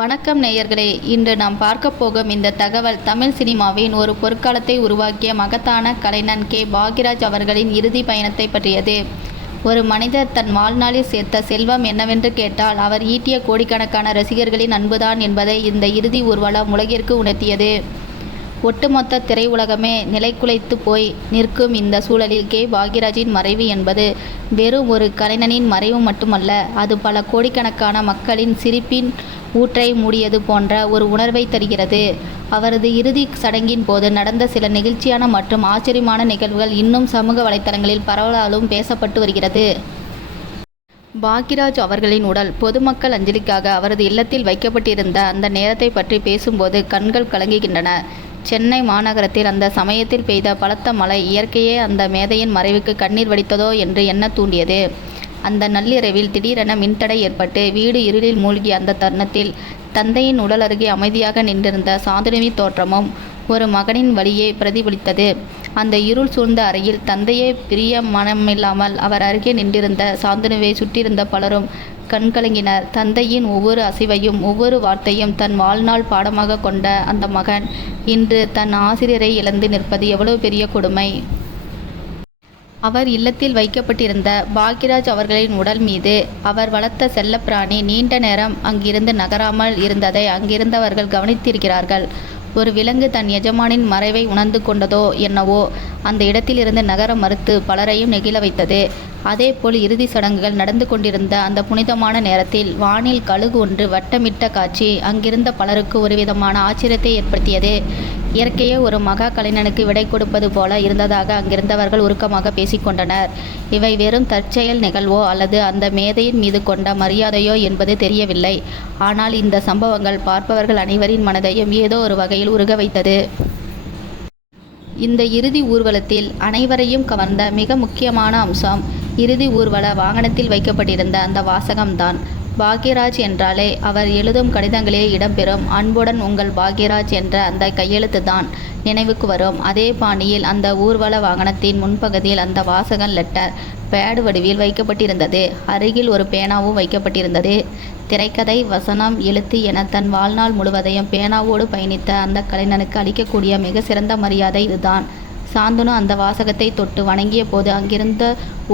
வணக்கம் நேயர்களே, இன்று நாம் பார்க்க போகும் இந்த தகவல் தமிழ் சினிமாவின் ஒரு பொற்காலத்தை உருவாக்கிய மகத்தான கலைஞன் கே. பாக்யராஜ் அவர்களின் இறுதி பயணத்தை பற்றியது. ஒரு மனிதர் தன் வாழ்நாளில் சேர்த்த செல்வம் என்னவென்று கேட்டால் அவர் ஈட்டிய கோடிக்கணக்கான ரசிகர்களின் அன்புதான் என்பதை இந்த இறுதி ஊர்வலம் உலகிற்கு உணர்த்தியது. ஒட்டுமொத்த திரையுலகமே நிலைகுலைத்து போய் நிற்கும் இந்த சூழலில் கே. பாக்யராஜின் மறைவு என்பது வெறும் ஒரு கலைஞனின் மறைவு மட்டுமல்ல, அது பல கோடிக்கணக்கான மக்களின் சிரிப்பின் ஊற்றை மூடியது போன்ற ஒரு உணர்வை தருகிறது. அவரது இறுதி சடங்கின் போது நடந்த சில நெகிழ்ச்சியான மற்றும் ஆச்சரியமான நிகழ்வுகள் இன்னும் சமூக வலைத்தளங்களில் பரவலாலும் பேசப்பட்டு வருகிறது. பாக்யராஜ் அவர்களின் உடல் பொதுமக்கள் அஞ்சலிக்காக அவரது இல்லத்தில் வைக்கப்பட்டிருந்த அந்த நேரத்தை பற்றி பேசும்போது கண்கள் கலங்குகின்றன. சென்னை மாநகரத்தில் அந்த சமயத்தில் பெய்த பலத்த மழை இயற்கையே அந்த மேதையின் மறைவுக்கு கண்ணீர் வடித்ததோ என்று எண்ண தூண்டியது. அந்த நள்ளிரவில் திடீரென மின்தடை ஏற்பட்டு வீடு இருளில் மூழ்கிய அந்த தருணத்தில் தந்தையின் உடல் அருகே அமைதியாக நின்றிருந்த சாந்தனுவி தோற்றமும் ஒரு மகனின் வழியை பிரதிபலித்தது. அந்த இருள் சூழ்ந்த அறையில் தந்தையே பிரிய மனமில்லாமல் அவர் அருகே நின்றிருந்த சாந்தனுவை சுற்றியிருந்த பலரும் கண்கலங்கினர். தந்தையின் ஒவ்வொரு அசைவையும் ஒவ்வொரு வார்த்தையும் தன் வாழ்நாள் பாடமாக கொண்ட அந்த மகன் இன்று தன் ஆசிரியரை இழந்து நிற்பது எவ்வளவு பெரிய கொடுமை. அவர் இல்லத்தில் வைக்கப்பட்டிருந்த பாக்யராஜ் அவர்களின் உடல் மீது அவர் வளர்த்த செல்லப்பிராணி நீண்ட நேரம் அங்கிருந்து நகராமல் இருந்ததை அங்கிருந்தவர்கள் கவனித்திருக்கிறார்கள். ஒரு விலங்கு தன் எஜமானின் மறைவை உணர்ந்து கொண்டதோ என்னவோ அந்த இடத்திலிருந்து நகர மறுத்து பலரையும் நெகிழ வைத்தது. அதேபோல் இறுதி சடங்குகள் நடந்து கொண்டிருந்த அந்த புனிதமான நேரத்தில் வானில் கழுகு ஒன்று வட்டமிட்ட காட்சி அங்கிருந்த பலருக்கு ஒருவிதமான ஆச்சரியத்தை ஏற்படுத்தியது. இயற்கையே ஒரு மகா கலைஞனுக்கு விடை கொடுப்பது போல இருந்ததாக அங்கிருந்தவர்கள் உருக்கமாக பேசிக்கொண்டனர். இவை வெறும் தற்செயல் நிகழ்வோ அல்லது அந்த மேதையின் மீது கொண்ட மரியாதையோ என்பது தெரியவில்லை. ஆனால் இந்த சம்பவங்கள் பார்ப்பவர்கள் அனைவரின் மனதையும் ஏதோ ஒரு வகையில் உருக வைத்தது. இந்த இறுதி ஊர்வலத்தில் அனைவரையும் கவர்ந்த மிக முக்கியமான அம்சம் இறுதி ஊர்வல வாகனத்தில் வைக்கப்பட்டிருந்த அந்த வாசகம்தான். பாக்யராஜ் என்றாலே அவர் எழுதும் கடிதங்களிலே இடம்பெறும் அன்புடன் உங்கள் பாக்யராஜ் என்ற அந்த கையெழுத்து தான் நினைவுக்கு வரும். அதே பாணியில் அந்த ஊர்வல வாகனத்தின் முன்பகுதியில் அந்த வாசகம் லெட்டர் பேட் வடிவில் வைக்கப்பட்டிருந்தது. அருகில் ஒரு பேனாவும் வைக்கப்பட்டிருந்தது. திரைக்கதை, வசனம், எழுத்து என தன் வாழ்நாள் முழுவதையும் பேனாவோடு பயணித்த அந்த கலைஞனுக்கு அளிக்கக்கூடிய மிக சிறந்த மரியாதை இதுதான். சாந்தனு அந்த வாசகத்தை தொட்டு வணங்கிய போது அங்கிருந்த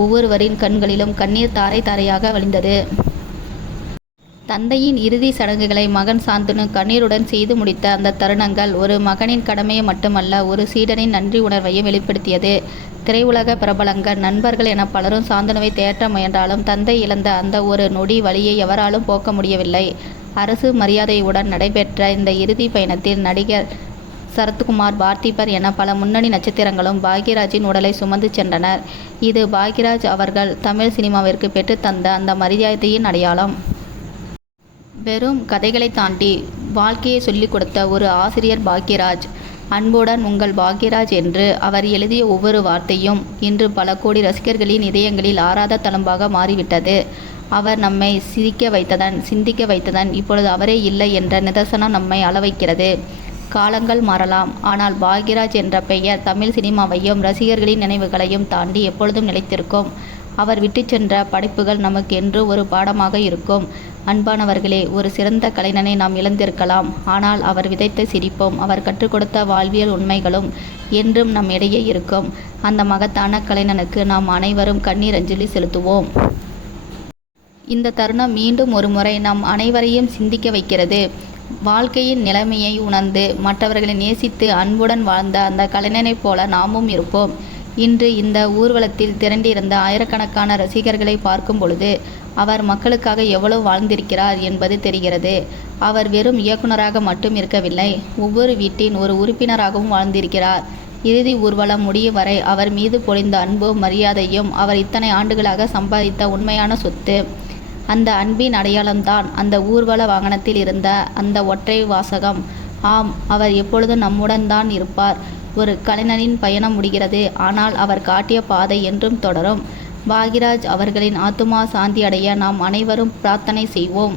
ஒவ்வொருவரின் கண்களிலும் கண்ணீர் தாரை தாரையாக வழிந்தது. தந்தையின் இறுதி சடங்குகளை மகன் சாந்தனு கண்ணீருடன் செய்து முடித்த அந்த தருணங்கள் ஒரு மகனின் கடமையை மட்டுமல்ல, ஒரு சீடனின் நன்றி உணர்வையும் வெளிப்படுத்தியது. திரையுலக பிரபலங்கள், நண்பர்கள் என பலரும் சாந்தனுவை தேற்ற முயன்றாலும் தந்தை இழந்த அந்த ஒரு நொடி வலியை எவராலும் போக்க முடியவில்லை. அரசு மரியாதையுடன் நடைபெற்ற இந்த இறுதி பயணத்தில் நடிகர் சரத்குமார், பார்த்திபர் என பல முன்னணி நட்சத்திரங்களும் பாக்யராஜின் உடலை சுமந்து சென்றனர். இது பாக்யராஜ் அவர்கள் தமிழ் சினிமாவிற்கு பெற்றுத்தந்த அந்த மரியாதையின் அடையாளம். வெறும் கதைகளை தாண்டி வாழ்க்கையை சொல்லிக் கொடுத்த ஒரு ஆசிரியர் பாக்யராஜ். அன்புடன் உங்கள் பாக்யராஜ் என்று அவர் எழுதிய ஒவ்வொரு வார்த்தையும் இன்று பல கோடி ரசிகர்களின் இதயங்களில் ஆறாத தழும்பாக மாறிவிட்டது. அவர் நம்மை சிரிக்க வைத்ததன், சிந்திக்க வைத்ததன், இப்பொழுது அவரே இல்லை என்ற நிதர்சனம் நம்மை அளவைக்கிறது. காலங்கள் மாறலாம், ஆனால் பாக்யராஜ் என்ற பெயர் தமிழ் சினிமாவையும் ரசிகர்களின் நினைவுகளையும் தாண்டி எப்பொழுதும் நிலைத்திருக்கும். அவர் விட்டு சென்ற படைப்புகள் நமக்கு என்று ஒரு பாடமாக இருக்கும். அன்பானவர்களே, ஒரு சிறந்த கலைஞனை நாம் இழந்திருக்கலாம், ஆனால் அவர் விதைத்த சிரிப்பும் அவர் கற்றுக் கொடுத்த வாழ்வியல் உண்மைகளும் என்றும் நம் இடையே இருக்கும். அந்த மகத்தான கலைஞனுக்கு நாம் அனைவரும் கண்ணீர் அஞ்சலி செலுத்துவோம். இந்த தருணம் மீண்டும் ஒரு முறை நம் அனைவரையும் சிந்திக்க வைக்கிறது. வாழ்க்கையின் நிலைமையை உணர்ந்து மற்றவர்களை நேசித்து அன்புடன் வாழ்ந்த அந்த கலைஞனைப் போல நாமும் இருப்போம். இன்று இந்த ஊர்வலத்தில் திரண்டிருந்த ஆயிரக்கணக்கான ரசிகர்களை பார்க்கும் பொழுது அவர் மக்களுக்காக எவ்வளவு வாழ்ந்திருக்கிறார் என்பது தெரிகிறது. அவர் வெறும் இயக்குனராக மட்டும் இருக்கவில்லை, ஒவ்வொரு வீட்டின் ஒரு உறுப்பினராகவும் வாழ்ந்திருக்கிறார். இறுதி ஊர்வலம் முடியும் வரை அவர் மீது பொழிந்த அன்பும் மரியாதையும் அவர் இத்தனை ஆண்டுகளாக சம்பாதித்த உண்மையான சொத்து. அந்த அன்பின் அடையாளம்தான் அந்த ஊர்வல வாகனத்தில் இருந்த அந்த ஒற்றை வாசகம். ஆம், அவர் எப்பொழுதும் நம்முடன் தான் இருப்பார். ஒரு கலைஞனின் பயணம் முடிகிறது, ஆனால் அவர் காட்டிய பாதை என்றும் தொடரும். பாக்யராஜ் அவர்களின் ஆத்துமா சாந்தி அடைய நாம் அனைவரும் பிரார்த்தனை செய்வோம்.